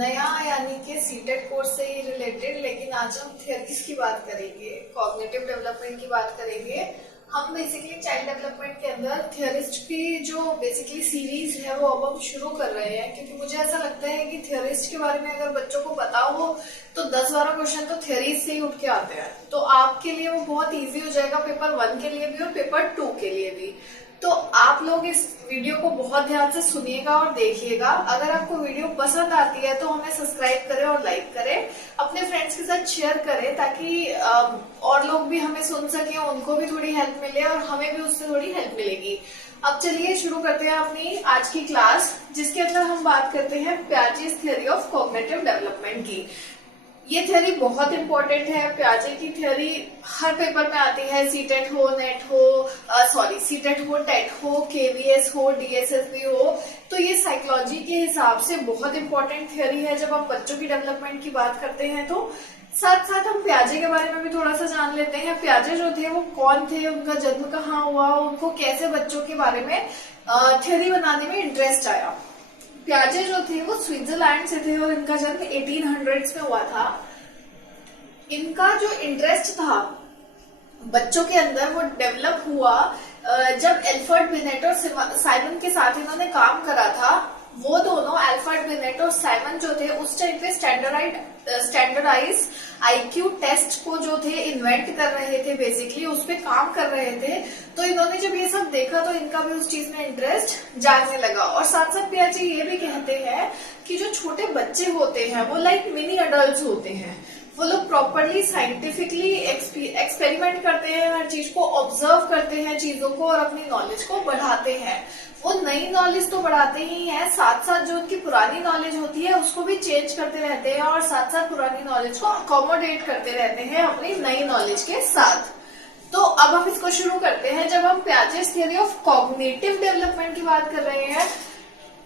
नया यानी कि सीटेट कोर्स से ही रिलेटेड, लेकिन आज हम थियरीज की बात करेंगे, कॉग्निटिव डेवलपमेंट की बात करेंगे। हम बेसिकली चाइल्ड डेवलपमेंट के अंदर थियरिस्ट की जो बेसिकली सीरीज है वो अब हम शुरू कर रहे हैं, क्योंकि मुझे ऐसा लगता है कि थियरिस्ट के बारे में अगर बच्चों को पता हो तो 10-12 क्वेश्चन तो थियरीज से ही उठ के आते हैं। तो आपके लिए वो बहुत इजी हो जाएगा, पेपर 1 के लिए भी और पेपर 2 के लिए भी। तो आप लोग इस वीडियो को बहुत ध्यान से सुनिएगा और देखिएगा। अगर आपको वीडियो पसंद आती है तो हमें सब्सक्राइब करें और लाइक करें, अपने फ्रेंड्स के साथ शेयर करें ताकि और लोग भी हमें सुन सके, उनको भी थोड़ी हेल्प मिले और हमें भी उससे थोड़ी हेल्प मिलेगी। अब चलिए शुरू करते हैं अपनी आज की क्लास, जिसके अंदर हम बात करते हैं पियाजे's थ्योरी ऑफ कॉग्निटिव डेवलपमेंट की। ये थ्योरी बहुत इंपॉर्टेंट है। पियाजे की थ्योरी हर पेपर में आती है, सीटेट हो, नेट हो, सीटेट हो, टेट हो, केवीएस हो, डीएसएसबी हो। तो ये साइकोलॉजी के हिसाब से बहुत इंपॉर्टेंट थ्योरी है जब हम बच्चों की डेवलपमेंट की बात करते हैं। तो साथ साथ हम पियाजे के बारे में भी थोड़ा सा जान लेते हैं। पियाजे जो थे वो कौन थे, उनका जन्म कहाँ हुआ, उनको कैसे बच्चों के बारे में थ्योरी बनाने में इंटरेस्ट आया। पियाजे जो थे वो स्विट्जरलैंड से थे और इनका जन्म 1800s में हुआ था। इनका जो इंटरेस्ट था बच्चों के अंदर वो डेवलप हुआ जब एल्फ्रेड बिनेट और साइमन के साथ इन्होंने काम करा था। वो दोनों एल्फ्रेड बिनेट और साइमन जो थे उस टाइम पे स्टैंडर्डाइज आईक्यू टेस्ट को जो थे इन्वेंट कर रहे थे, बेसिकली उस पे काम कर रहे थे। तो इन्होंने जब ये सब देखा तो इनका भी उस चीज में इंटरेस्ट जागने लगा। और साथ साथ पियाजे ये भी कहते हैं कि जो छोटे बच्चे होते हैं वो लाइक मिनी अडल्ट होते हैं। वो लोग प्रॉपरली साइंटिफिकली एक्सपेरिमेंट करते हैं, हर चीज को ऑब्जर्व करते हैं, चीजों को, और अपनी नॉलेज को बढ़ाते हैं। वो नई नॉलेज तो बढ़ाते ही हैं, साथ साथ जो उनकी पुरानी नॉलेज होती है उसको भी चेंज करते रहते हैं और साथ साथ पुरानी नॉलेज को अकोमोडेट करते रहते हैं अपनी नई नॉलेज के साथ। तो अब हम इसको शुरू करते हैं। जब हम पियाजे's थ्योरी ऑफ कॉग्निटिव डेवलपमेंट की बात कर रहे हैं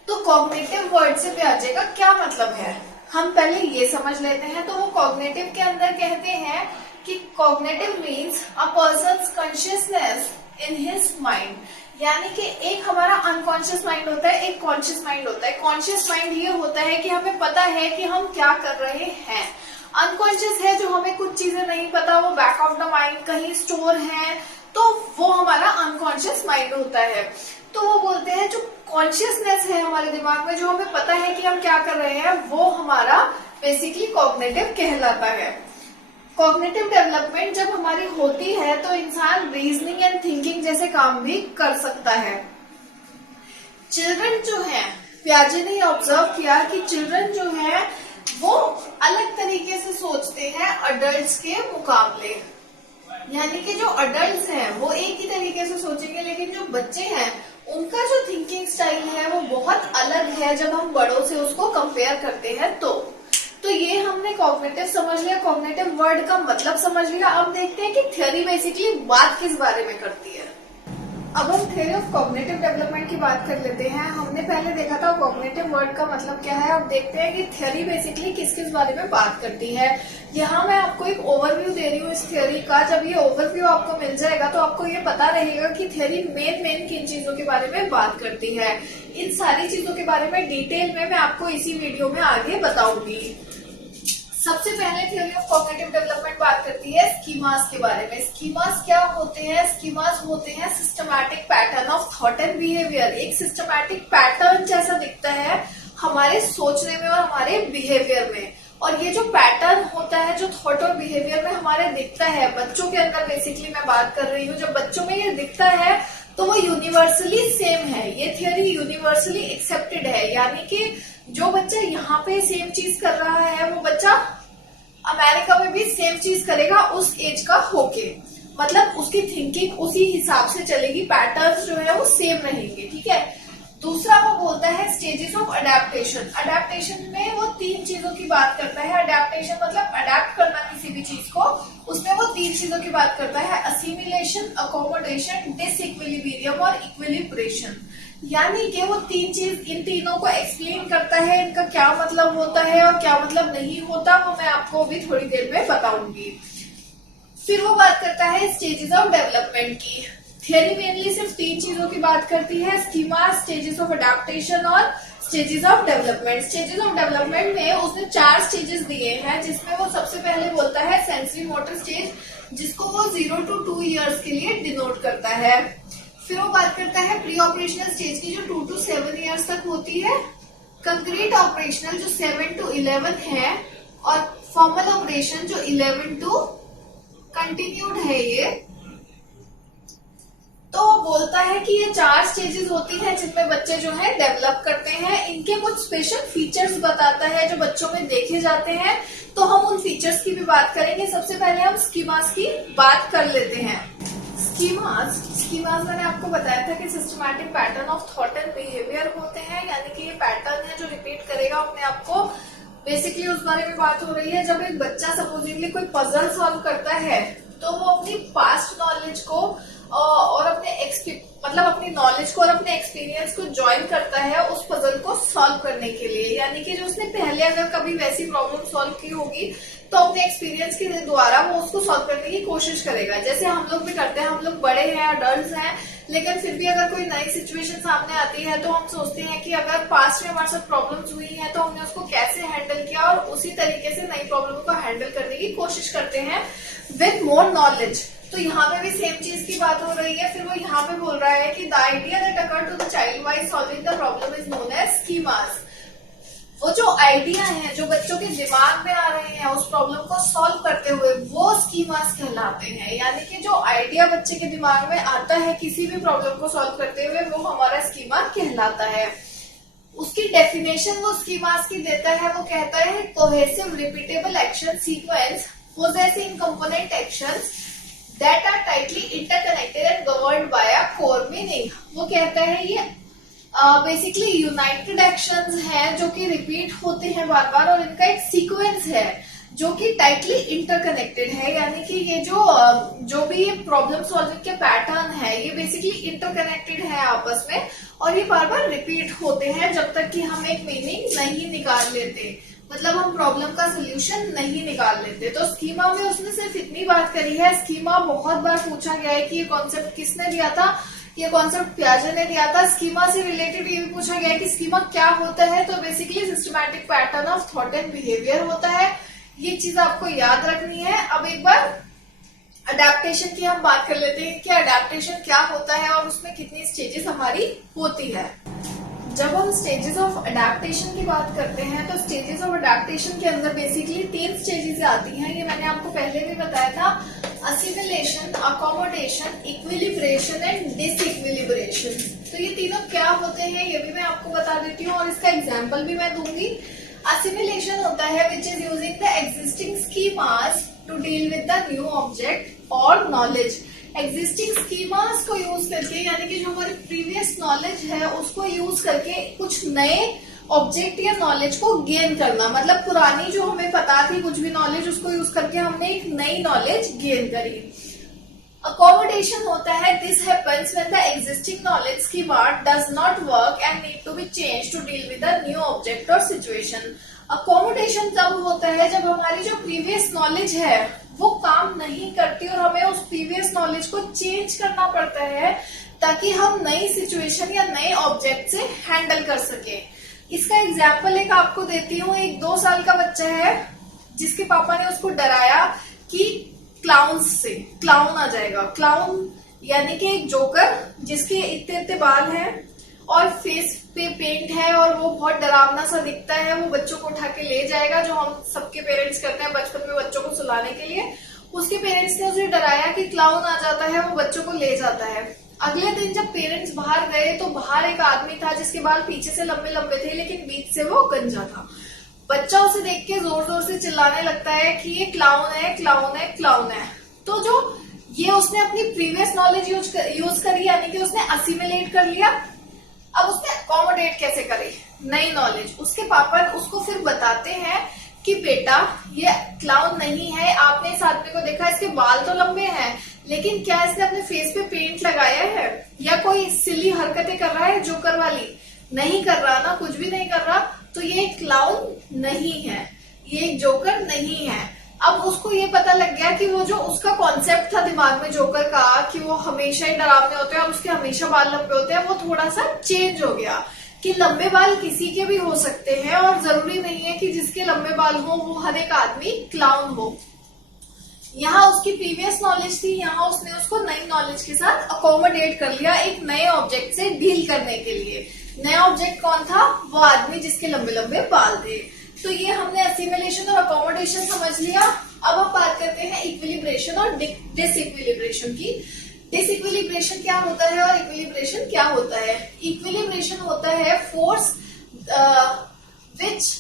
तो कॉग्निटिव वर्ड से पियाजे का क्या मतलब है, हम पहले ये समझ लेते हैं। तो वो कॉग्निटिव के अंदर कहते हैं कि cognitive means a persons consciousness in his mind, यानी कि एक हमारा अनकॉन्शियस माइंड होता है, एक कॉन्शियस माइंड होता है। कॉन्शियस माइंड ये होता है कि हमें पता है कि हम क्या कर रहे हैं। अनकॉन्शियस है जो हमें कुछ चीजें नहीं पता, वो बैक ऑफ द माइंड कहीं स्टोर है, तो वो हमारा अनकॉन्शियस माइंड होता है। तो वो बोलते हैं जो कॉन्शियसनेस है हमारे दिमाग में, जो हमें पता है कि हम क्या कर रहे हैं, वो हमारा बेसिकली कॉग्निटिव कहलाता है। कॉग्निटिव डेवलपमेंट जब हमारी होती है तो इंसान रीजनिंग एंड थिंकिंग जैसे काम भी कर सकता है। चिल्ड्रन जो है, पियाजे ने ऑब्जर्व किया कि चिल्ड्रन जो है वो अलग तरीके से सोचते हैं अडल्ट्स के मुकाबले, यानी कि जो अडल्ट्स हैं वो एक ही तरीके से सोचेंगे, लेकिन जो बच्चे हैं उनका जो थिंकिंग स्टाइल है वो बहुत अलग है जब हम बड़ों से उसको कंपेयर करते हैं। तो ये हमने कॉग्निटिव समझ लिया, कॉग्निटिव वर्ड का मतलब समझ लिया। अब देखते हैं कि थ्योरी बेसिकली बात किस बारे में करती है। अब हम थ्योरी ऑफ कॉग्निटिव डेवलपमेंट की बात कर लेते हैं। हमने पहले देखा था कॉग्निटिव वर्ड का मतलब क्या है। अब देखते हैं कि थ्योरी बेसिकली किस किस बारे में बात करती है। यहाँ मैं आपको एक ओवरव्यू दे रही हूँ इस थ्योरी का। जब ये ओवरव्यू आपको मिल जाएगा तो आपको ये पता रहेगा कि थ्योरी मेन किन चीजों के बारे में बात करती है। इन सारी चीजों के बारे में डिटेल में मैं आपको इसी वीडियो में आगे बताऊंगी। सबसे पहले थ्योरी ऑफ कॉग्निटिव डेवलपमेंट बात करती है स्कीमास के बारे में। स्कीमास क्या होते हैं? स्कीमास होते हैं systematic pattern of thought and behaviour. एक सिस्टमैटिक पैटर्न जैसा दिखता है हमारे सोचने में और हमारे बिहेवियर में। और ये जो पैटर्न होता है जो थॉट और बिहेवियर में हमारे दिखता है बच्चों के अंदर, बेसिकली मैं बात कर रही हूँ, जब बच्चों में ये दिखता है तो वो यूनिवर्सली सेम है। ये थियोरी यूनिवर्सली एक्सेप्टेड है, यानी कि जो बच्चा यहाँ पे सेम चीज कर रहा है वो बच्चा अमेरिका में भी सेम चीज करेगा उस एज का होके, मतलब उसकी थिंकिंग उसी हिसाब से चलेगी, पैटर्न्स जो है वो सेम रहेंगे। ठीक है। दूसरा वो बोलता है स्टेजेस ऑफ अडेप्टेशन। अडेप्टेशन में वो 3 चीजों की बात करता है। अडेप्टेशन मतलब अडेप्ट करना किसी भी चीज को, उसमें वो 3 चीजों की बात करता है, असिमिलेशन, अकोमोडेशन, डिसइक्विलिब्रियम और इक्विलिब्रेशन। यानी कि वो 3 चीज, इन तीनों को एक्सप्लेन करता है, इनका क्या मतलब होता है और क्या मतलब नहीं होता, वो मैं आपको अभी थोड़ी देर में बताऊंगी। फिर वो बात करता है स्टेजेस ऑफ डेवलपमेंट की। थियरी मेनली सिर्फ 3 चीजों की बात करती है, स्कीमा, स्टेजेस ऑफ अडेप्टेशन और stages of development. Stages of development में उसने 4 स्टेजेस दिए हैं, जिसमें वो सबसे पहले बोलता है सेंसरी मोटर स्टेज, जिसको वो 0 to 2 इयर्स के लिए डिनोट करता है। फिर वो बात करता है प्री ऑपरेशनल स्टेज की, जो 2 to 7 इयर्स तक होती है, कंक्रीट ऑपरेशनल जो 7 to 11 है, और फॉर्मल ऑपरेशन जो 11 to कंटिन्यूड है ये। तो बोलता है कि ये 4 स्टेजेस होती हैं जिनमें बच्चे जो है डेवलप करते हैं। इनके कुछ स्पेशल फीचर्स बताता है जो बच्चों में देखे जाते हैं, तो हम उन फीचर्स की भी बात करेंगे। सबसे पहले हम स्कीमास की बात कर लेते हैं। स्कीमास मैंने आपको बताया था कि systematic pattern of thought and behaviour होते हैं, यानी कि ये पैटर्न है जो रिपीट करेगा अपने आप को। बेसिकली उस बारे में बात हो रही है, जब एक बच्चा सपोजिटली कोई पजल सॉल्व करता है तो वो अपनी पास्ट नॉलेज को और अपनी नॉलेज को और अपने एक्सपीरियंस को ज्वाइन करता है उस पजल को सॉल्व करने के लिए। यानी कि जो उसने पहले अगर कभी वैसी प्रॉब्लम सॉल्व की होगी तो अपने एक्सपीरियंस के द्वारा वो उसको सॉल्व करने की कोशिश करेगा। जैसे हम लोग भी करते हैं, हम लोग बड़े हैं, अडल्ट हैं, लेकिन फिर भी अगर कोई नई सिचुएशन सामने आती है तो हम सोचते हैं कि अगर पास्ट में हमारे साथ प्रॉब्लम्स हुई हैं तो हमने उसको कैसे हैंडल किया, और उसी तरीके से नई प्रॉब्लम को हैंडल करने की कोशिश करते हैं विद मोर नॉलेज। तो यहाँ पे भी सेम चीज की बात हो रही है। फिर वो यहाँ पे बोल रहा है कि the idea that occur to the child while solving the problem is known as schemas. वो जो आइडिया है जो बच्चों के दिमाग में आ रहे हैं उस प्रॉब्लम को सॉल्व करते हुए, वो स्कीमास कहलाते हैं। यानी कि जो आइडिया बच्चे के दिमाग में आता है किसी भी प्रॉब्लम को सॉल्व करते हुए, वो हमारा स्कीमा कहलाता है। उसकी डेफिनेशन वो स्कीमास की देता है। वो कहता है cohesive repeatable action sequence possessing component actions that are tightly interconnected and governed by a core meaning। वो कहता है ये बेसिकली यूनाइटेड एक्शंस हैं जो कि रिपीट होते हैं बार बार, और इनका एक सीक्वेंस है जो कि टाइटली इंटरकनेक्टेड है। यानी कि ये जो भी ये प्रॉब्लम सॉल्विंग के पैटर्न है ये बेसिकली इंटरकनेक्टेड है आपस में, और ये बार बार रिपीट होते हैं जब तक कि हम एक मीनिंग नहीं निकाल लेते, मतलब हम प्रॉब्लम का सोल्यूशन नहीं निकाल लेते। तो स्कीमा में उसने सिर्फ इतनी बात करी है। स्कीमा बहुत बार पूछा गया है कि ये कॉन्सेप्ट किसने दिया था, ये कॉन्सेप्ट पियाजे ने दिया था। स्कीमा से रिलेटेड ये भी पूछा गया है कि स्कीमा क्या होता है, तो basically systematic pattern of thought and behaviour होता है। ये चीज आपको याद रखनी है। अब एक बार अडेप्टेशन की हम बात कर लेते हैं कि अडेप्टेशन क्या होता है और उसमें कितनी स्टेजेस हमारी होती है। जब हम स्टेजेस ऑफ अडेप्टेशन की बात करते हैं तो स्टेजेस ऑफ अडेप्टेशन के अंदर बेसिकली 3 स्टेजेस आती हैं। ये मैंने आपको पहले भी बताया था, असिमिलेशन, अकोमोडेशन, इक्विलिब्रेशन एंड डिसइक्विलिब्रेशन। तो ये तीनों क्या होते हैं ये भी मैं आपको बता देती हूँ और इसका एग्जाम्पल भी मैं दूंगी। असिमिलेशन होता है which is using the existing schemas to deal with the new object और नॉलेज। एग्जिस्टिंग स्कीमास को यूज करके, यानी कि जो हमारी प्रीवियस नॉलेज है उसको यूज करके कुछ नए ऑब्जेक्ट या नॉलेज को गेन करना। मतलब पुरानी जो हमें पता थी कुछ भी नॉलेज, उसको यूज करके हमने एक नई नॉलेज गेन करी। अकोमोडेशन होता है this happens when the existing knowledge schema does not work and need to be change to deal with the new object और सिचुएशन। अकोमोडेशन तब होता है जब हमारी जो प्रीवियस नॉलेज है वो काम नहीं करती और हमें उस प्रीवियस नॉलेज को चेंज करना पड़ता है ताकि हम नई सिचुएशन या नए ऑब्जेक्ट से हैंडल कर सके। इसका एग्जाम्पल एक आपको देती हूँ। एक 2 साल का बच्चा है जिसके पापा ने उसको डराया कि क्लाउन आ जाएगा। क्लाउन यानी कि एक जोकर जिसके इतने इतने बाल हैं और फेस पे पेंट है और वो बहुत डरावना सा दिखता है। वो बच्चों को उठा के ले जाएगा, जो हम सबके पेरेंट्स करते हैं बचपन में बच्चों को सुलाने के लिए। उसके पेरेंट्स ने उसे डराया कि क्लाउन आ जाता है, वो बच्चों को ले जाता है। अगले दिन जब पेरेंट्स बाहर गए तो बाहर एक आदमी था जिसके बाल पीछे से लंबे लंबे थे लेकिन बीच से वो गंजा था। बच्चा उसे देख के जोर जोर से चिल्लाने लगता है कि ये क्लाउन है, क्लाउन है, क्लाउन है। तो जो ये उसने अपनी प्रीवियस नॉलेज यूज करी, यानी कि उसने असिमिलेट कर लिया। अब उसने अकोमोडेट कैसे करे नई नॉलेज। उसके पापा उसको फिर बताते हैं कि बेटा ये क्लाउन नहीं है, आपने इस आदमी को देखा, इसके बाल तो लंबे हैं लेकिन क्या इसने अपने फेस पे पेंट लगाया है या कोई सिली हरकतें कर रहा है जोकर वाली? नहीं कर रहा ना, कुछ भी नहीं कर रहा। तो ये क्लाउन नहीं है, ये जोकर नहीं है। अब उसको ये पता लग गया कि वो जो उसका कॉन्सेप्ट था दिमाग में जोकर का कि वो हमेशा ही डरावने होते हैं और उसके हमेशा बाल लंबे होते हैं, वो थोड़ा सा चेंज हो गया कि लंबे बाल किसी के भी हो सकते हैं और जरूरी नहीं है कि जिसके लंबे बाल हो वो हर एक आदमी क्लाउन हो। यहाँ उसकी प्रीवियस नॉलेज थी, यहाँ उसने उसको नई नॉलेज के साथ अकोमोडेट कर लिया एक नए ऑब्जेक्ट से डील करने के लिए। नया ऑब्जेक्ट कौन था? वो आदमी जिसके लंबे लंबे बाल थे। तो ये हमने असिमिलेशन और अकोमोडेशन समझ लिया। अब हम बात करते हैं इक्विलिब्रेशन और डिसइक्विलिब्रेशन की। डिसइक्विलिब्रेशन क्या होता है और इक्विलिब्रेशन क्या होता है? इक्विलिब्रेशन होता है force which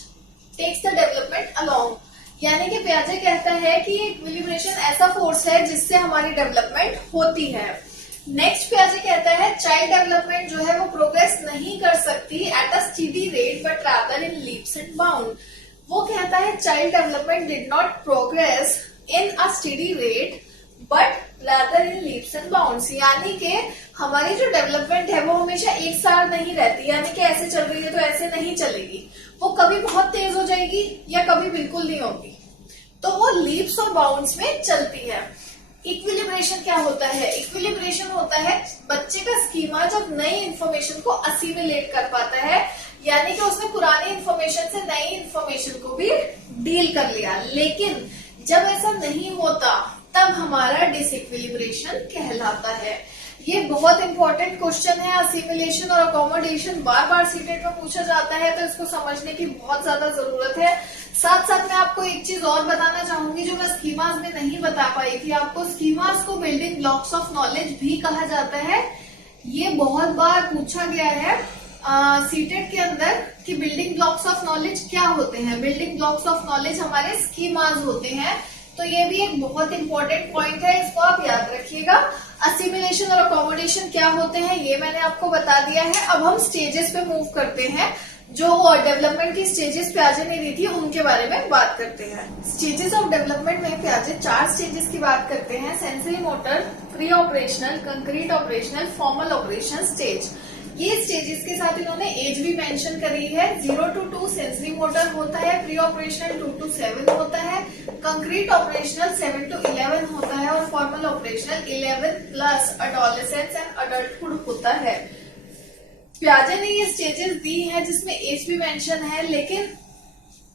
takes the development along, यानी कि पियाजे कहता है कि इक्विलिब्रेशन ऐसा फोर्स है जिससे हमारी डेवलपमेंट होती है। नेक्स्ट पियाजे कहता है चाइल्ड डेवलपमेंट जो है वो प्रोग्रेस नहीं कर सकती at a steady rate but rather in leaps and bound. वो कहता है child development did not progress in a steady rate but rather in leaps and bounds, यानी कि हमारी जो डेवलपमेंट है वो हमेशा एक साथ नहीं रहती, यानी कि ऐसे चल रही है तो ऐसे नहीं चलेगी, वो कभी बहुत तेज हो जाएगी या कभी बिल्कुल नहीं होगी, तो वो लीप्स और बाउंड्स में चलती है। इक्विलिब्रेशन क्या होता है? इक्विलिब्रेशन होता है बच्चे का स्कीमा जब नई इंफॉर्मेशन को असिमिलेट कर पाता है, यानी कि उसने पुरानी इंफॉर्मेशन से नई इंफॉर्मेशन को भी डील कर लिया। लेकिन जब ऐसा नहीं होता तब हमारा डिसइक्विलिब्रेशन कहलाता है। ये बहुत इंपॉर्टेंट क्वेश्चन है। असिमिलेशन और अकोमोडेशन बार बार सीटेट में पूछा जाता है, तो इसको समझने की बहुत ज्यादा जरूरत है। साथ साथ मैं आपको एक चीज और बताना चाहूंगी जो मैं स्कीमास में नहीं बता पाई थी आपको। स्कीमास को बिल्डिंग ब्लॉक्स ऑफ नॉलेज भी कहा जाता है। ये बहुत बार पूछा गया है सीटेट के अंदर कि बिल्डिंग ब्लॉक्स ऑफ नॉलेज क्या होते हैं। बिल्डिंग ब्लॉक्स ऑफ नॉलेज हमारे स्कीमास होते हैं, तो ये भी एक बहुत इंपॉर्टेंट पॉइंट है, इसको आप याद रखिएगा। असिमिलेशन और अकोमोडेशन क्या होते हैं ये मैंने आपको बता दिया है। अब हम स्टेजेस पे मूव करते हैं, जो डेवलपमेंट की स्टेजेस पियाजे ने दी थी उनके बारे में बात करते हैं। स्टेजेस ऑफ डेवलपमेंट में पियाजे 4 स्टेजेस की बात करते हैं: sensory motor, pre operational, concrete operational, formal operation stage. ये स्टेजेस के साथ इन्होंने एज भी मेंशन करी है। 0 to 2 सेंसरी मोटर होता है, प्री ऑपरेशनल 2 to 7 होता है, कंक्रीट ऑपरेशनल 7 to 11 होता है और formal operational 11 plus adolescence and adulthood होता है। पियाजे ने ये स्टेजेस दी है जिसमें एज भी मेंशन है, लेकिन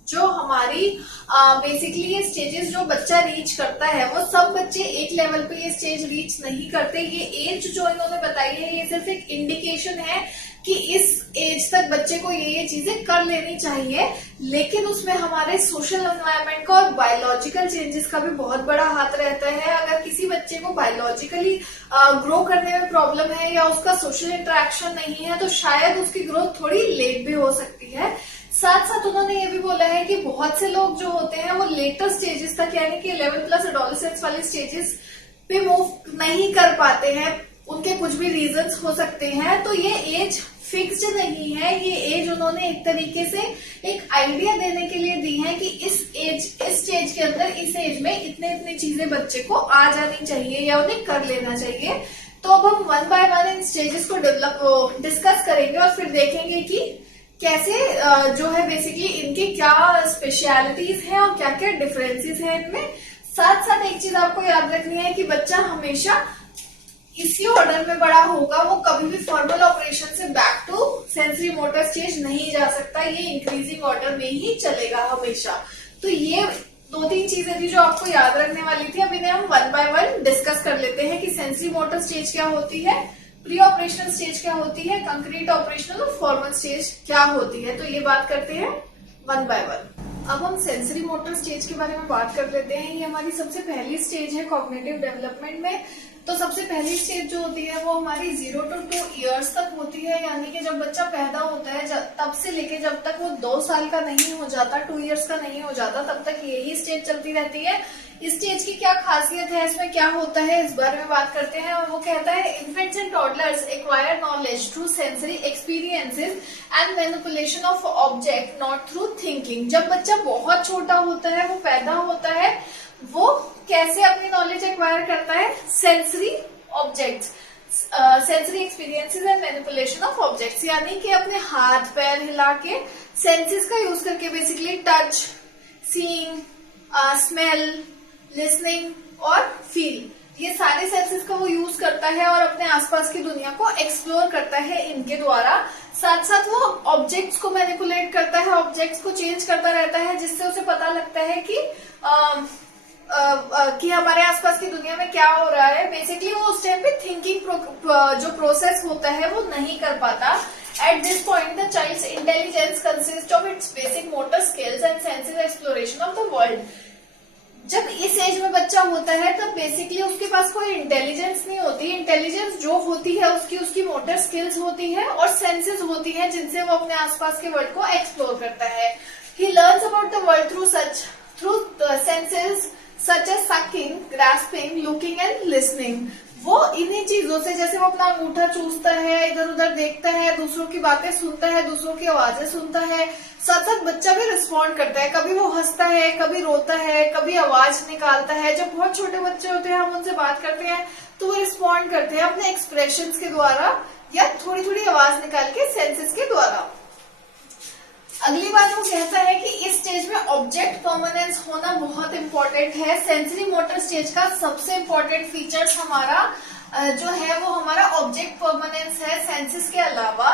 जो हमारी बेसिकली ये स्टेजेस जो बच्चा रीच करता है वो सब बच्चे एक लेवल पे ये स्टेज रीच नहीं करते। ये एज जो इन्होंने बताई है ये सिर्फ एक इंडिकेशन है कि इस एज तक बच्चे को ये चीजें कर लेनी चाहिए, लेकिन उसमें हमारे सोशल एनवायरनमेंट का और बायोलॉजिकल चेंजेस का भी बहुत बड़ा हाथ रहता है। अगर किसी बच्चे को बायोलॉजिकली ग्रो करने में प्रॉब्लम है या उसका सोशल इंटरेक्शन नहीं है तो शायद उसकी ग्रोथ थोड़ी लेट भी हो सकती है। साथ साथ उन्होंने ये भी बोला है कि बहुत से लोग जो होते हैं वो लेटर स्टेजेस तक यानी कि 11 प्लस एडोलेसेंस वाले स्टेजेस पे मूव नहीं कर पाते हैं, उनके कुछ भी रीजंस हो सकते हैं। तो ये एज फिक्स्ड नहीं है, ये एज उन्होंने एक तरीके से एक आइडिया देने के लिए दी है कि इस स्टेज के अंदर इस एज में इतनी चीजें बच्चे को आ जानी चाहिए या उन्हें कर लेना चाहिए। तो अब हम 1 by 1 इन स्टेजेस को डिस्कस करेंगे और फिर देखेंगे कि कैसे जो है बेसिकली इनकी क्या स्पेशलिटीज हैं और क्या क्या डिफरेंसेस हैं इनमें। साथ साथ एक चीज आपको याद रखनी है कि बच्चा हमेशा इसी ऑर्डर में बड़ा होगा, वो कभी भी फॉर्मल ऑपरेशन से back to sensory motor stage नहीं जा सकता, ये इंक्रीजिंग ऑर्डर में ही चलेगा हमेशा। तो ये 2-3 चीजें थी जो आपको याद रखने वाली थी। अब इन्हें हम 1 by 1 डिस्कस कर लेते हैं कि सेंसरी मोटर स्टेज क्या होती है, प्री ऑपरेशनल स्टेज क्या होती है, कंक्रीट ऑपरेशनल और फॉर्मल स्टेज क्या होती है। तो ये बात करते हैं 1 by 1। अब हम सेंसरी मोटर स्टेज के बारे में बात कर लेते हैं। ये हमारी सबसे पहली स्टेज है कॉग्निटिव डेवलपमेंट में। तो सबसे पहली स्टेज जो होती है वो हमारी 0 to 2 इयर्स तक होती है, यानी कि जब बच्चा पैदा होता है तब से लेके जब तक वो 2 साल का नहीं हो जाता, 2 इयर्स का नहीं हो जाता, तब तक यही स्टेज चलती रहती है। इस स्टेज की क्या खासियत है, इसमें क्या होता है, इस बारे में बात करते हैं। और वो कहता है infants and toddlers acquire knowledge through sensory experiences and manipulation of object not through thinking. जब बच्चा बहुत छोटा होता है, वो पैदा होता है, वो कैसे अपनी नॉलेज एक्वायर करता है, sensory objects, sensory experiences and manipulation of objects, यानी कि अपने हाथ पैर हिला के सेंसेस का यूज करके basically touch, seeing, smell, listening और फील, ये सारे सेंसेस का वो यूज करता है और अपने आसपास की दुनिया को एक्सप्लोर करता है इनके द्वारा। साथ साथ वो ऑब्जेक्ट्स को मैनिपुलेट करता है, ऑब्जेक्ट्स को चेंज करता रहता है, जिससे उसे पता लगता है कि हमारे आसपास की दुनिया में क्या हो रहा है। बेसिकली वो उस टाइम पे थिंकिंग जो प्रोसेस होता है वो नहीं कर पाता। At this point, the child's intelligence consists of its basic motor skills and senses exploration of the world. जब इस एज में बच्चा होता है तब बेसिकली उसके पास कोई इंटेलिजेंस नहीं होती। इंटेलिजेंस जो होती है उसकी मोटर स्किल्स होती है और सेंसेस होती है, जिनसे वो अपने आसपास के वर्ल्ड को एक्सप्लोर करता है। He learns about the world through senses such as sucking, grasping, looking and listening. वो इन्हीं चीजों से, जैसे वो अपना अंगूठा चूसता है, इधर उधर देखता है, दूसरों की बातें सुनता है, दूसरों की आवाजें सुनता है, साथ साथ बच्चा भी रिस्पॉन्ड करता है। कभी वो हंसता है, कभी रोता है, कभी आवाज निकालता है। जब बहुत छोटे बच्चे होते हैं हम उनसे बात करते हैं तो वो रिस्पॉन्ड करते हैं अपने एक्सप्रेशंस के द्वारा या थोड़ी थोड़ी आवाज निकाल के, सेंसेस के द्वारा। अगली बात वो कहता है कि इस स्टेज में ऑब्जेक्ट परमानेंस होना बहुत इंपॉर्टेंट है। सेंसरी मोटर स्टेज का सबसे इंपॉर्टेंट फीचर्स हमारा जो है वो हमारा ऑब्जेक्ट परमानेंस है, सेंसेस के अलावा।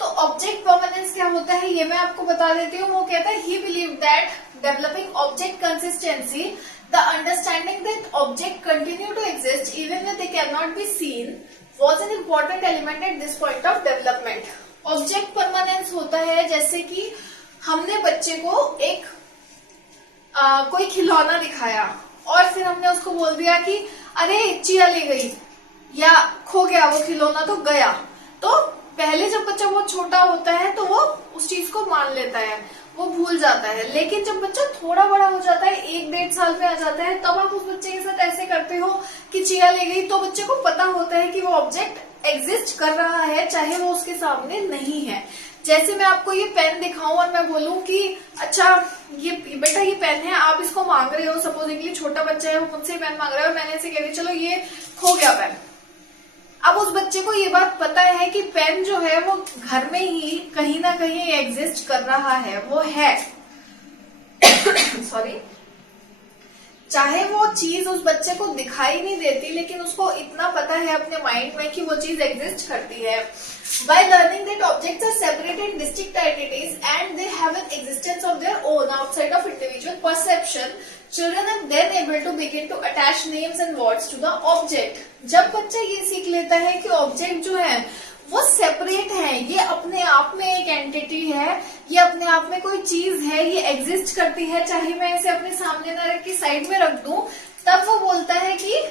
तो ऑब्जेक्ट परमानेंस क्या होता है ये मैं आपको बता देती हूँ। वो कहता है he believe that developing object consistency, the understanding that object continue to exist even if they can not be seen was an important element at this point of development. Object permanence होता है जैसे कि हमने बच्चे को एक कोई खिलौना दिखाया और फिर हमने उसको बोल दिया कि अरे चिया ले गई या खो गया वो खिलौना, तो गया। तो पहले जब बच्चा बहुत छोटा होता है तो वो उस चीज को मान लेता है, वो भूल जाता है। लेकिन जब बच्चा थोड़ा बड़ा हो जाता है, 1-1.5 साल में आ जाता है, तब आप उस बच्चे के साथ ऐसे करते हो कि चिया ले गई, तो बच्चे को पता होता है कि वो ऑब्जेक्ट एग्जिस्ट कर रहा है चाहे वो उसके सामने नहीं है। जैसे मैं आपको ये पेन दिखाऊं और मैं बोलूं कि अच्छा ये बेटा ये पेन है, आप इसको मांग रहे हो, सपोजिंगली छोटा बच्चा है वो मुझसे पेन मांग रहा है और मैंने ऐसे कह दिया चलो ये खो गया पेन। अब उस बच्चे को ये बात पता है कि पेन जो है वो घर में ही कहीं ना कहीं एग्जिस्ट कर रहा है, वो है सॉरी चाहे वो चीज उस बच्चे को दिखाई नहीं देती, लेकिन उसको इतना पता है अपने माइंड में कि वो चीज एग्जिस्ट करती है। By learning that objects are separated distinct entities and they have an existence of their own outside of individual perception, children are then able to begin to attach names and words to the object. जब बच्चा ये सीख लेता है कि object जो है वो सेपरेट है, ये अपने आप में एक एंटिटी है, ये अपने आप में कोई चीज है, ये एग्जिस्ट करती है, चाहे मैं इसे अपने सामने न रख के साइड में रख दूं, तब वो बोलता है कि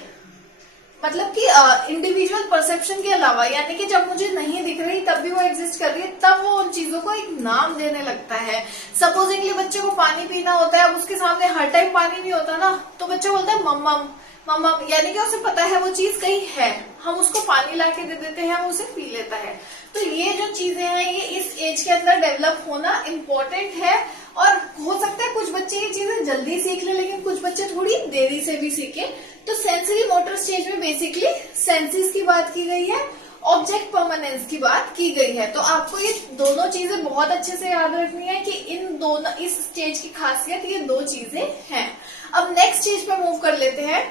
मतलब कि इंडिविजुअल परसेप्शन के अलावा, यानी कि जब मुझे नहीं दिख रही तब भी वो एग्जिस्ट कर रही है, तब वो उन चीजों को एक नाम देने लगता है। सपोजिंगली बच्चे को पानी पीना होता है, अब उसके सामने हर टाइम पानी नहीं होता ना, तो बच्चा बोलता है मम्मम मम्मम, यानी कि उसे पता है वो चीज कहीं है, हम उसको पानी ला के दे देते हैं, वो उसे पी लेता है। तो ये जो चीजें हैं ये इस एज के अंदर डेवलप होना इम्पोर्टेंट है। और हो सकता है कुछ बच्चे ये चीजें जल्दी सीख ले, लेकिन कुछ बच्चे थोड़ी देरी से भी सीखे। तो सेंसरी मोटर स्टेज में बेसिकली सेंसेस की बात की गई है, ऑब्जेक्ट परमानेंस की बात की गई है। तो आपको ये दोनों चीजें बहुत अच्छे से याद रखनी है कि इन दोनों इस स्टेज की खासियत ये दो चीजें हैं। अब नेक्स्ट स्टेज पे मूव कर लेते हैं।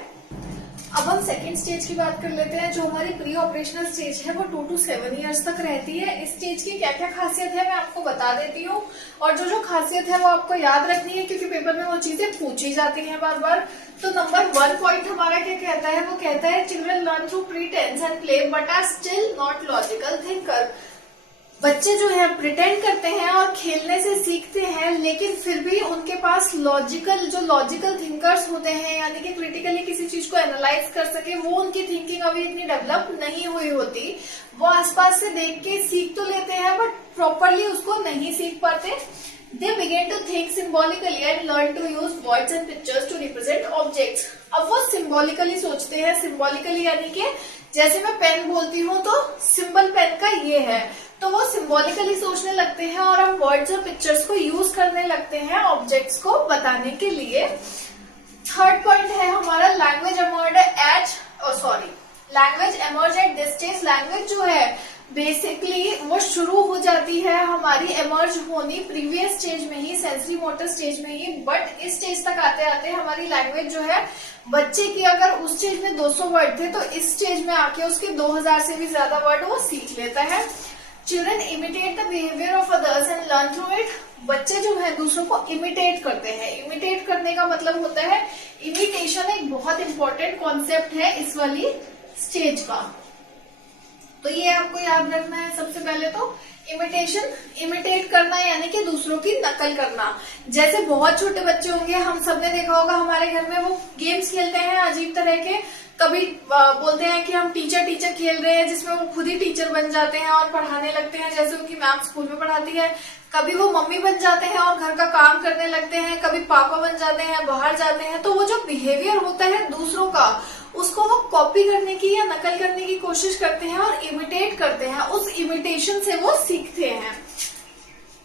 अब हम सेकेंड स्टेज की बात कर लेते हैं, जो हमारी प्री ऑपरेशनल स्टेज है वो 2 to 7 इयर्स तक रहती है। इस स्टेज की क्या क्या खासियत है मैं आपको बता देती हूँ, और जो जो खासियत है वो आपको याद रखनी है क्योंकि पेपर में वो चीजें पूछी जाती हैं बार बार। तो नंबर 1 पॉइंट हमारा क्या कहता है, वो कहता है children learn through pretence and play but are still not logical thinker. बच्चे जो है प्रिटेंड करते हैं और खेलने से सीखते हैं, लेकिन फिर भी उनके पास लॉजिकल थिंकर्स होते हैं, यानी कि क्रिटिकली किसी चीज को एनालाइज कर सके, वो उनकी थिंकिंग अभी इतनी डेवलप नहीं हुई होती। वो आसपास से देख के सीख तो लेते हैं बट प्रॉपरली उसको नहीं सीख पाते। They begin to think symbolically and learn to use words and pictures to represent objects. अब वो सिम्बॉलिकली सोचते हैं, सिम्बॉलिकली यानी कि जैसे मैं पेन बोलती हूँ तो सिंबल पेन का ये है, तो वो सिम्बॉलिकली सोचने लगते हैं और अब वर्ड्स और पिक्चर्स को यूज करने लगते हैं ऑब्जेक्ट्स को बताने के लिए। थर्ड पॉइंट है हमारा language emerge eight this stage. Language जो है बेसिकली वो शुरू हो जाती है हमारी एमर्ज होनी प्रीवियस स्टेज में ही, सेंसरी मोटर स्टेज में ही। बट इस स्टेज तक आते आते हमारी लैंग्वेज जो है, बच्चे की अगर उस स्टेज में 200 वर्ड थे तो इस स्टेज में आके उसके 2000 से भी ज्यादा वर्ड वो सीख लेता है। Children imitate the behaviour of others and learn through it. बच्चे जो है दूसरों को इमिटेट करते हैं। इमिटेट करने का मतलब होता है, इमिटेशन एक बहुत इंपॉर्टेंट कॉन्सेप्ट है इस वाली स्टेज का। तो ये आपको याद रखना है। सबसे पहले तो इमिटेशन, इमिटेट करना यानी कि दूसरों की नकल करना। जैसे बहुत छोटे बच्चे होंगे, हम सबने देखा होगा हमारे घर में, वो गेम्स खेलते हैं अजीब तरह के। कभी बोलते हैं कि हम टीचर टीचर खेल रहे हैं, जिसमें वो खुद ही टीचर बन जाते हैं और पढ़ाने लगते हैं जैसे उनकी मैम स्कूल में पढ़ाती है। कभी वो मम्मी बन जाते हैं और घर का काम करने लगते हैं, कभी पापा बन जाते हैं, बाहर जाते हैं। तो वो जो बिहेवियर होता है दूसरों का, उसको वो कॉपी करने की या नकल करने की कोशिश करते हैं और इमिटेट करते हैं। उस इमिटेशन से वो सीखते हैं।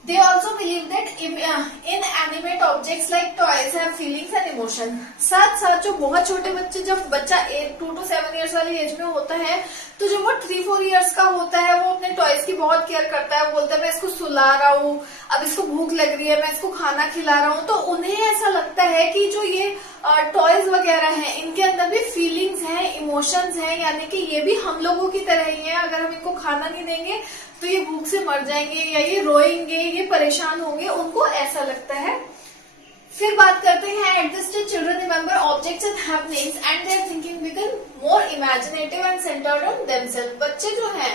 They also believe that inanimate objects like toys have feelings and emotion। साथ साथ जो बहुत छोटे बच्चे, जब बच्चा 2 to 7 years वाली एज में होता है, तो जब वो 3-4 years का होता है, वो अपने टॉयज की बहुत केयर करता है। बोलता है मैं इसको सुला रहा हूँ, अब इसको भूख लग रही है, मैं इसको खाना खिला रहा हूँ। तो उन्हें ऐसा लगता है कि जो ये टॉयज वगैरह हैं, इनके अंदर भी फीलिंग्स हैं, इमोशंस हैं, यानी कि ये भी हम लोगों की तरह ही है। अगर हम इनको खाना नहीं देंगे तो ये भूख से मर जाएंगे, या ये रोएंगे, ये परेशान होंगे, उनको ऐसा लगता है। फिर बात करते हैं, at this stage children remember objects and happenings and their thinking become more imaginative and centred on themself. बच्चे जो हैं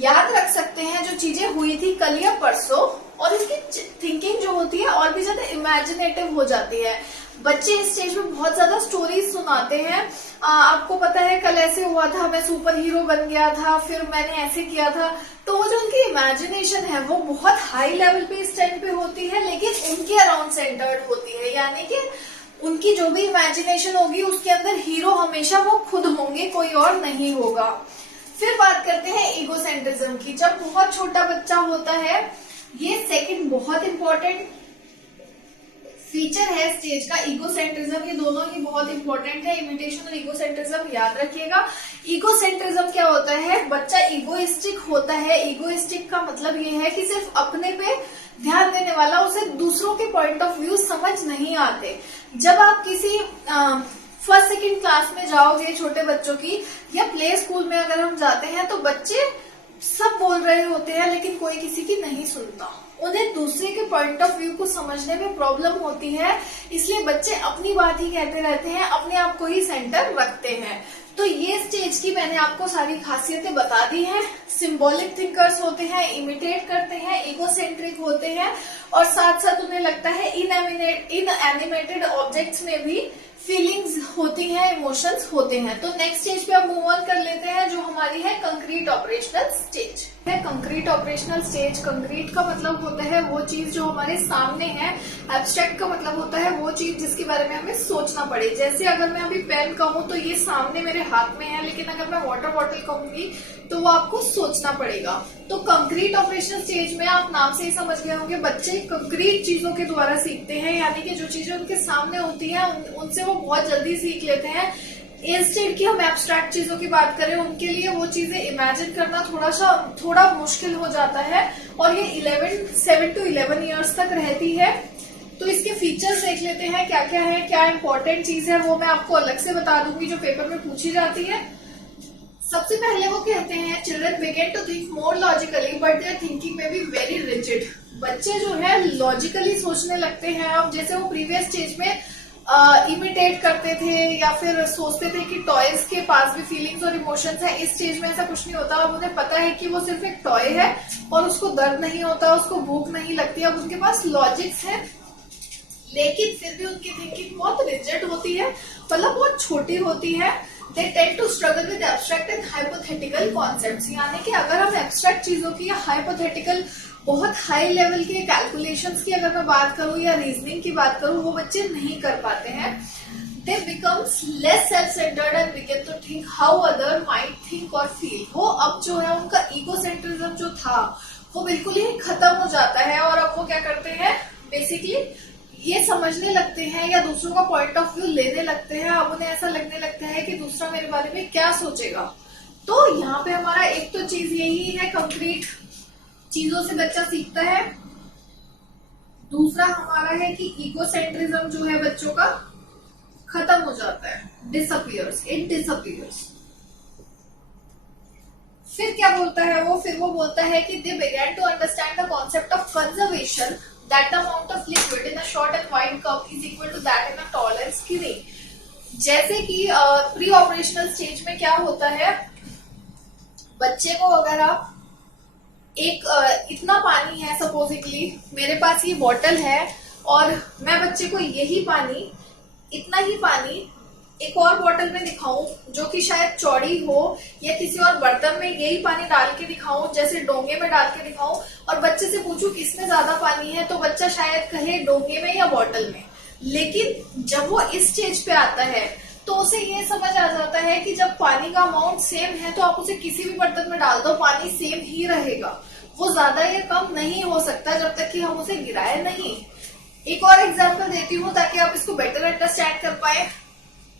याद रख सकते हैं जो चीजें हुई थी कल या परसों, और इनकी थिंकिंग जो होती है और भी ज्यादा इमेजिनेटिव हो जाती है। बच्चे इस स्टेज में बहुत ज्यादा स्टोरीज सुनाते हैं। आपको पता है कल ऐसे हुआ था, मैं सुपर हीरो बन गया था, फिर मैंने ऐसे किया था। तो वो जो उनकी इमेजिनेशन है वो बहुत हाई लेवल पे इस टाइम पे होती है, लेकिन उनके अराउंड सेंटर्ड होती है। यानी कि उनकी जो भी इमेजिनेशन होगी उसके अंदर हीरो हमेशा वो खुद होंगे, कोई और नहीं होगा। फिर बात करते हैं ईगोसेंट्रिज्म की। जब बहुत छोटा बच्चा होता है, ये सेकंड बहुत इंपॉर्टेंट फीचर है स्टेज का, ईगोसेंट्रिज्म। ये दोनों ही बहुत इंपॉर्टेंट है, इमिटेशन और ईगोसेंट्रिज्म याद रखिएगा। ईगोसेंट्रिज्म क्या होता है? बच्चा ईगोइस्टिक होता है। ईगोइस्टिक का मतलब ये है कि सिर्फ अपने पे ध्यान देने वाला, उसे दूसरों के पॉइंट ऑफ व्यू समझ नहीं आते। जब आप किसी फर्स्ट सेकंड क्लास में जाओगे छोटे बच्चों की, या प्ले स्कूल में अगर हम जाते हैं, तो बच्चे सब बोल रहे होते हैं लेकिन कोई किसी की नहीं सुनता। उन्हें दूसरे के पॉइंट ऑफ व्यू को समझने में प्रॉब्लम होती है, इसलिए बच्चे अपनी बात ही कहते रहते हैं, अपने आप को ही सेंटर रखते हैं। तो ये स्टेज की मैंने आपको सारी खासियतें बता दी हैं। सिंबॉलिक थिंकर्स होते हैं, इमिटेट करते हैं, इगोसेंट्रिक होते हैं, और साथ साथ उन्हें लगता है इनएनिमेटेड ऑब्जेक्ट्स में भी फीलिंग्स होती हैं, इमोशंस होते हैं। तो नेक्स्ट स्टेज पे अब मूव ऑन कर लेते हैं, जो हमारी है कंक्रीट ऑपरेशनल स्टेज। है कंक्रीट ऑपरेशनल स्टेज। कंक्रीट का मतलब होता है वो चीज जो हमारे सामने है। एब्स्ट्रैक्ट का मतलब होता है वो चीज जिसके बारे में हमें सोचना पड़े। जैसे अगर मैं अभी पेन कहूँ तो ये सामने मेरे हाथ में है, लेकिन अगर मैं वाटर बॉटल कहूंगी तो वो आपको सोचना पड़ेगा। तो कंक्रीट ऑपरेशनल स्टेज में आप नाम से ही समझ गए होंगे, बच्चे कंक्रीट चीजों के द्वारा सीखते हैं, यानी कि जो चीजें उनके सामने होती है उनसे वो बहुत जल्दी सीख लेते हैं। इंस्टेड की हम एब्स्ट्रैक्ट चीजों की बात करें, उनके लिए वो चीजें इमेजिन करना थोड़ा मुश्किल हो जाता है, और ये 7 to 11 ईयर्स तक रहती है। तो इसके फीचर्स देख लेते हैं क्या क्या है, क्या इंपॉर्टेंट चीज है, वो मैं आपको अलग से बता दूंगी जो पेपर में पूछी जाती है। सबसे पहले वो कहते हैं children begin to think more logically but their thinking में बी वेरी रिजिड। बच्चे जो है लॉजिकली सोचने लगते हैं। अब जैसे वो प्रीवियस स्टेज में इमिटेट करते थे या फिर सोचते थे कि टॉयज के पास भी फीलिंग्स और इमोशंस है, इस स्टेज में ऐसा कुछ नहीं होता। अब उन्हें पता है कि वो सिर्फ एक टॉय है और उसको दर्द नहीं होता, उसको भूख नहीं लगती। अब उनके पास लॉजिक्स है, लेकिन फिर भी उनकी थिंकिंग बहुत रिजिड होती है, मतलब बहुत छोटी होती है। They tend to struggle with abstract and hypothetical concepts। यानी कि अगर हम एब्स्ट्रैक्ट चीजों की या हाइपोथेटिकल बहुत हाई लेवल के कैलकुलेशंस की अगर मैं बात करूं या रीजनिंग की बात करूं, वो बच्चे नहीं कर पाते हैं। They becomes less self-centered and begin to think how other might think or feel। वो अब जो है उनका ईगोसेंट्रिज्म जो था वो बिल्कुल ही खत्म हो जाता है, और अब वो क्या करते हैं, बेसिकली ये समझने लगते हैं या दूसरों का पॉइंट ऑफ व्यू लेने लगते हैं। अब उन्हें ऐसा लगने लगता है कि दूसरा मेरे बारे में क्या सोचेगा, तो यहाँ पे हमारा एक तो चीज यही है, कंक्रीट चीजों से बच्चा सीखता है। दूसरा हमारा है कि इगोसेंट्रिज्म जो है बच्चों का खत्म हो जाता है, डिसअपियर्स, इट डिसअपियर्स। फिर क्या बोलता है वो, फिर वो बोलता है कि they began to understand the concept of conservation, that the amount of liquid in a short and wide cup is equal to that in a tall and skinny. जैसे कि प्री ऑपरेशनल स्टेज में क्या होता है, बच्चे को अगर आप इतना पानी है, सपोजिटली मेरे पास ये बॉटल है और मैं बच्चे को यही पानी, इतना ही पानी एक और बोतल में दिखाऊं जो कि शायद चौड़ी हो, या किसी और बर्तन में यही पानी डाल के दिखाऊं, जैसे डोंगे में डाल के दिखाऊं, और बच्चे से पूछूं किसमें ज्यादा पानी है, तो बच्चा शायद कहे डोंगे में या बॉटल में। लेकिन जब वो इस स्टेज पे आता है तो उसे ये समझ आ जाता है कि जब पानी का अमाउंट सेम है तो आप उसे किसी भी बर्तन में डाल दो, पानी सेम ही रहेगा, वो ज्यादा या कम नहीं हो सकता जब तक कि हम उसे गिराए नहीं। एक और एग्जाम्पल देती हूँ ताकि आप इसको बेटर अंडरस्टैंड कर पाए।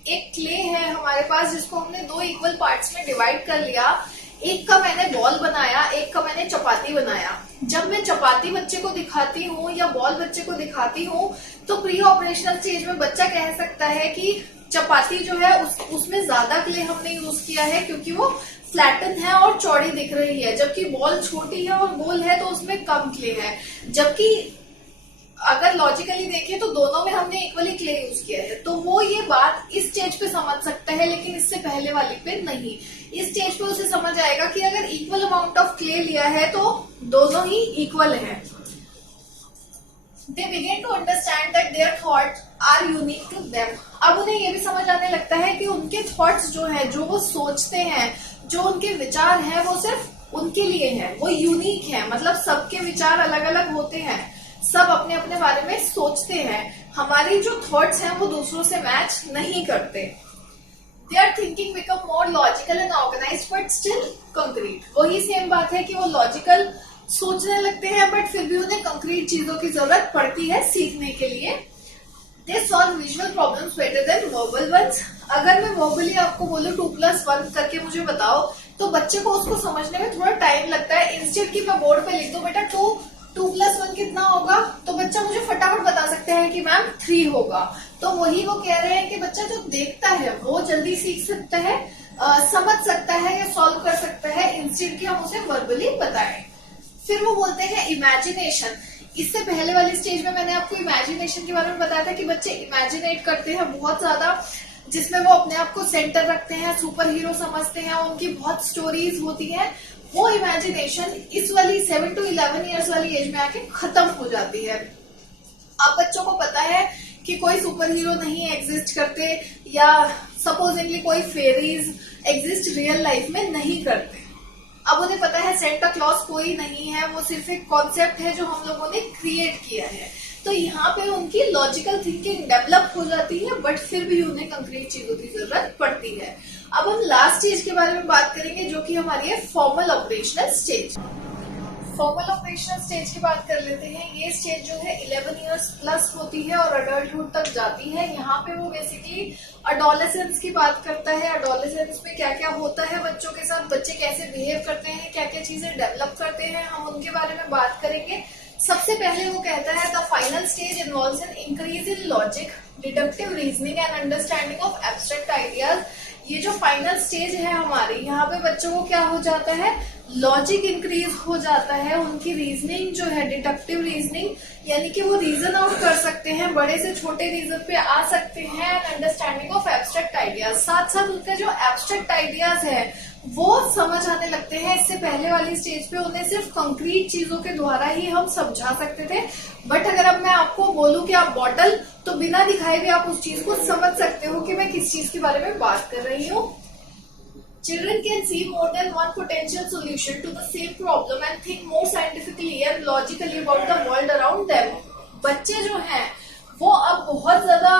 एक क्ले है हमारे पास जिसको हमने 2 इक्वल पार्ट्स में डिवाइड कर लिया। एक का मैंने बॉल बनाया, एक का मैंने चपाती बनाया। जब मैं चपाती बच्चे को दिखाती हूँ या बॉल बच्चे को दिखाती हूँ तो प्री ऑपरेशनल स्टेज में बच्चा कह सकता है कि चपाती जो है उसमें ज्यादा क्ले हमने यूज किया है क्योंकि वो फ्लैटन है और चौड़ी दिख रही है, जबकि बॉल छोटी है और गोल है तो उसमें कम क्ले है। जबकि अगर लॉजिकली देखें तो दोनों में हमने इक्वली क्ले यूज किया है, तो वो ये बात इस स्टेज पे समझ सकता है, लेकिन इससे पहले वाली पे नहीं। इस स्टेज पे उसे समझ आएगा कि अगर इक्वल अमाउंट ऑफ क्ले लिया है तो दोनों ही इक्वल है। They begin to understand that their thoughts are unique to them. अब उन्हें ये भी समझ आने लगता है कि उनके थॉट्स जो है, जो वो सोचते हैं, जो उनके विचार हैं, वो सिर्फ उनके लिए है, वो यूनिक है। मतलब सबके विचार अलग अलग होते हैं, सब अपने अपने बारे में सोचते हैं। हमारी जो थॉट्स हैं वो दूसरों से मैच नहीं करते। Their thinking become more logical and organized but still concrete. वही सेम बात है कि वो लॉजिकल सोचने लगते हैं बट फिर भी उन्हें कंक्रीट चीजों की जरूरत पड़ती है सीखने के लिए। They solve visual problems better than verbal ones. अगर मैं वर्बली आपको बोलूं 2+1 करके मुझे बताओ तो बच्चे को उसको समझने में थोड़ा टाइम लगता है। इंस्टेड की मैं बोर्ड पे लिख दूं बेटा 2+1 कितना होगा, तो बच्चा मुझे फटाफट बता सकता है कि मैम 3 होगा। तो वही वो कह रहे हैं कि बच्चा जो देखता है वो जल्दी सीख सकता है, समझ सकता है या सॉल्व कर सकता है, इंस्टेड की हम उसे वर्बली बताएं। फिर वो बोलते हैं इमेजिनेशन। इससे पहले वाली स्टेज में मैंने आपको इमेजिनेशन के बारे में बताया था कि बच्चे इमेजिनेट करते हैं बहुत ज्यादा, जिसमें वो अपने आप को सेंटर रखते हैं, सुपर हीरो समझते हैं, उनकी बहुत स्टोरीज होती हैं। वो इमेजिनेशन इस वाली 7 to 11 ईयर्स वाली एज में आके खत्म हो जाती है। अब बच्चों को पता है कि कोई सुपर हीरो नहीं एग्जिस्ट करते, या सपोजिंगली कोई फेरीज एग्जिस्ट रियल लाइफ में नहीं करते। अब उन्हें पता है सेंटा क्लॉज कोई नहीं है, वो सिर्फ एक कॉन्सेप्ट है जो हम लोगों ने क्रिएट किया है। तो यहाँ पे उनकी लॉजिकल थिंकिंग डेवलप हो जाती है बट फिर भी उन्हें कंक्रीट चीजों की जरूरत पड़ती है। अब हम लास्ट स्टेज के बारे में बात करेंगे जो कि हमारी है formal operational stage. Formal operational stage की बात कर लेते हैं। ये स्टेज जो है 11 ईयर्स प्लस होती है और अडल्टहुड तक जाती है। यहाँ पे वो बेसिकली अडोलेसेंस की बात करता है। अडोलेसेंस में क्या क्या होता है बच्चों के साथ, बच्चे कैसे बिहेव करते हैं, क्या क्या चीजें डेवलप करते हैं, हम उनके बारे में बात करेंगे। सबसे पहले वो कहता है the final stage involves an increase in logic, deductive reasoning and understanding of abstract ideas. ये जो फाइनल स्टेज है हमारी, यहाँ पे बच्चों को क्या हो जाता है, लॉजिक इंक्रीज हो जाता है, उनकी रीजनिंग जो है डिडक्टिव रीजनिंग, यानी कि वो रीजन आउट कर सकते हैं, बड़े से छोटे रीजन पे आ सकते हैं, and understanding of abstract ideas. साथ साथ उनका जो एब्स्ट्रैक्ट आइडियाज है वो समझ आने लगते हैं। इससे पहले वाली स्टेज पे उन्हें सिर्फ कंक्रीट चीजों के द्वारा ही हम समझा सकते थे, बट अगर अब मैं आपको बोलूं कि आप बॉटल, तो बिना दिखाए भी आप उस चीज को समझ सकते हो कि मैं किस चीज के बारे में बात कर रही हूँ। Children can see more than one potential solution to the same problem and think more scientifically and logically about the world around them. बच्चे जो हैं वो अब बहुत ज्यादा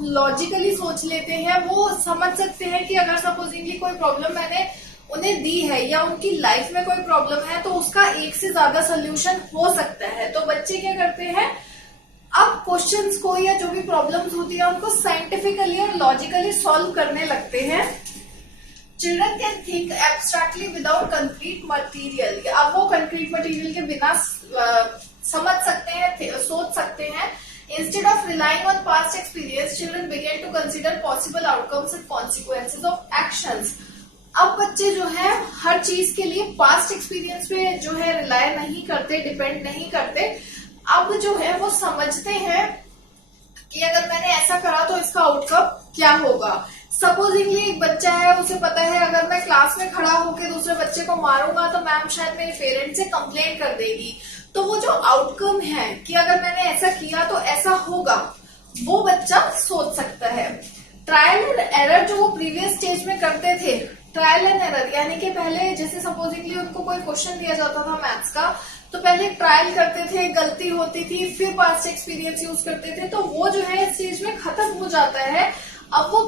लॉजिकली सोच लेते हैं, वो समझ सकते हैं कि अगर सपोजिंगली कोई प्रॉब्लम मैंने उन्हें दी है या उनकी लाइफ में कोई प्रॉब्लम है तो उसका एक से ज्यादा सोल्यूशन हो सकता है। तो बच्चे क्या करते हैं, अब क्वेश्चंस को या जो भी प्रॉब्लम्स होती है उनको साइंटिफिकली और लॉजिकली सॉल्व करने लगते हैं। Children can think abstractly without concrete material. अब वो कंक्रीट मटेरियल के बिना समझ सकते हैं, सोच सकते हैं। Instead of relying on past experience, children began to consider possible outcomes and consequences of actions. अब बच्चे जो है हर चीज के लिए पास्ट एक्सपीरियंस पे जो है रिलाय नहीं करते, डिपेंड नहीं करते। अब जो है वो समझते हैं कि अगर मैंने ऐसा करा तो इसका आउटकम क्या होगा। सपोजिंगली एक बच्चा है, उसे पता है अगर मैं क्लास में खड़ा होकर दूसरे बच्चे को मारूंगा तो मैम शायद मेरे पेरेंट्स से कंप्लेन कर देगी। तो वो जो आउटकम है कि अगर मैंने ऐसा किया तो ऐसा होगा, वो बच्चा सोच सकता है। ट्रायल एंड एरर जो वो प्रीवियस स्टेज में करते थे, ट्रायल एंड एरर यानी कि पहले जैसे सपोजिंगली उनको कोई क्वेश्चन दिया जाता था मैथ्स का, तो पहले ट्रायल करते थे, गलती होती थी, फिर पास्ट एक्सपीरियंस यूज करते थे, तो वो जो है इस स्टेज में खत्म हो जाता है। अब वो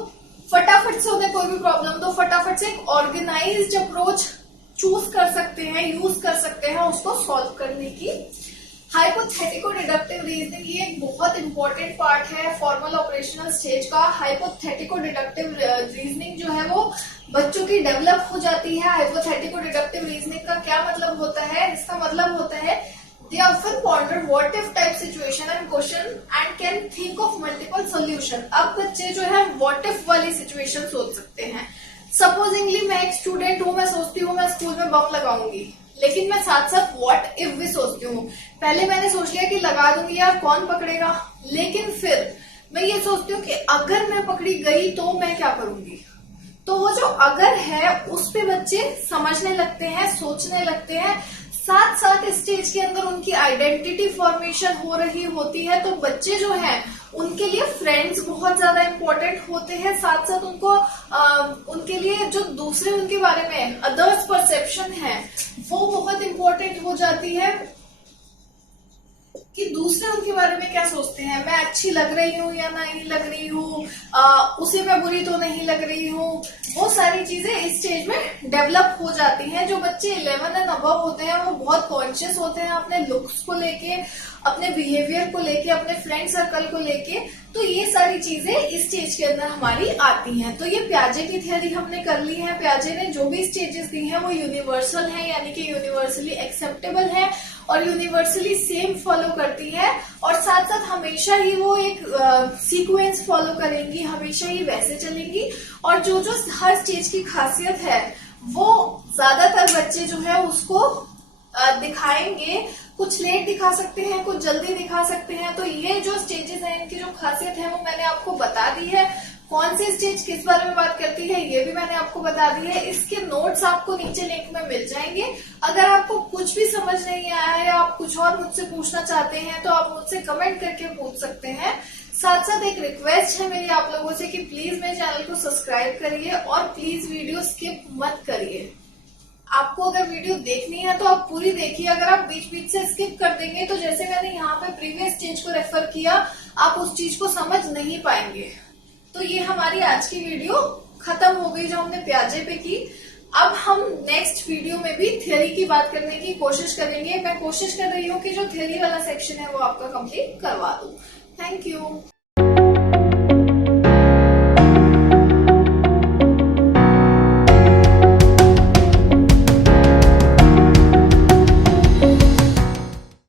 फटाफट से उन्हें कोई भी प्रॉब्लम तो फटाफट से एक ऑर्गेनाइज्ड अप्रोच चूज कर सकते हैं, यूज कर सकते हैं उसको सॉल्व करने की। हाइपोथेटिको डिडक्टिव रीजनिंग ये एक बहुत इंपॉर्टेंट पार्ट है फॉर्मल ऑपरेशनल स्टेज का। हाइपोथेटिको डिडक्टिव रीजनिंग जो है वो बच्चों की डेवलप हो जाती है। हाइपोथेटिको डिडक्टिव रीजनिंग का क्या मतलब होता है? इसका मतलब होता है they often ponder what if type situation and question and can think of multiple solution। अब बच्चे जो है what if वाली सिचुएशन सोच सकते हैं। सपोजिंगली मैं एक स्टूडेंट हूँ, मैं सोचती हूँ मैं स्कूल में बम लगाऊंगी, लेकिन मैं साथ साथ व्हाट इफ भी सोचती हूँ। पहले मैंने सोच लिया कि लगा दूंगी यार कौन पकड़ेगा, लेकिन फिर मैं ये सोचती हूँ कि अगर मैं पकड़ी गई तो मैं क्या करूंगी। तो वो जो अगर है उस पे बच्चे समझने लगते हैं, सोचने लगते हैं। साथ साथ इस स्टेज के अंदर उनकी आइडेंटिटी फॉर्मेशन हो रही होती है। तो बच्चे जो हैं उनके लिए फ्रेंड्स बहुत ज्यादा इम्पोर्टेंट होते हैं। साथ साथ उनको उनके लिए जो दूसरे उनके बारे में अदर्स परसेप्शन है वो बहुत इम्पोर्टेंट हो जाती है कि दूसरे उनके बारे में क्या सोचते हैं। मैं अच्छी लग रही हूँ या नहीं लग रही हूँ, उसे मैं बुरी तो नहीं लग रही हूँ। वो सारी चीजें इस स्टेज में डेवलप हो जाती हैं। जो बच्चे 11 एंड अबव होते हैं वो बहुत कॉन्शियस होते हैं अपने लुक्स को लेके, अपने बिहेवियर को लेके, अपने फ्रेंड सर्कल को लेके। तो ये सारी चीजें इस स्टेज के अंदर हमारी आती हैं। तो ये प्याजे की थ्योरी हमने कर ली है। प्याजे ने जो भी स्टेजेस दी हैं वो यूनिवर्सल है, यानी कि यूनिवर्सली एक्सेप्टेबल है और यूनिवर्सली सेम फॉलो करती है। और साथ साथ हमेशा ही वो एक सीक्वेंस फॉलो करेंगी, हमेशा ही वैसे चलेंगी। और जो जो हर स्टेज की खासियत है वो ज्यादातर बच्चे जो है उसको दिखाएंगे। कुछ लेट दिखा सकते हैं, कुछ जल्दी दिखा सकते हैं। तो ये जो स्टेजेस हैं इनकी जो खासियत है वो मैंने आपको बता दी है। कौन सी स्टेज किस बारे में बात करती है ये भी मैंने आपको बता दी है। इसके नोट्स आपको नीचे लिंक में मिल जाएंगे। अगर आपको कुछ भी समझ नहीं आया है, आप कुछ और मुझसे पूछना चाहते हैं तो आप मुझसे कमेंट करके पूछ सकते हैं। साथ साथ एक रिक्वेस्ट है मेरी आप लोगों से कि प्लीज मेरे चैनल को सब्सक्राइब करिए और प्लीज वीडियो स्किप मत करिए। आपको अगर वीडियो देखनी है तो आप पूरी देखिए। अगर आप बीच बीच से स्किप कर देंगे तो जैसे मैंने यहाँ पे प्रीवियस स्टेज को रेफर किया, आप उस चीज को समझ नहीं पाएंगे। तो ये हमारी आज की वीडियो खत्म हो गई जो हमने प्याजे पे की। अब हम नेक्स्ट वीडियो में भी थ्योरी की बात करने की कोशिश करेंगे। मैं कोशिश कर रही हूँ कि जो थ्योरी वाला सेक्शन है वो आपका कंप्लीट करवा दूं। Thank you.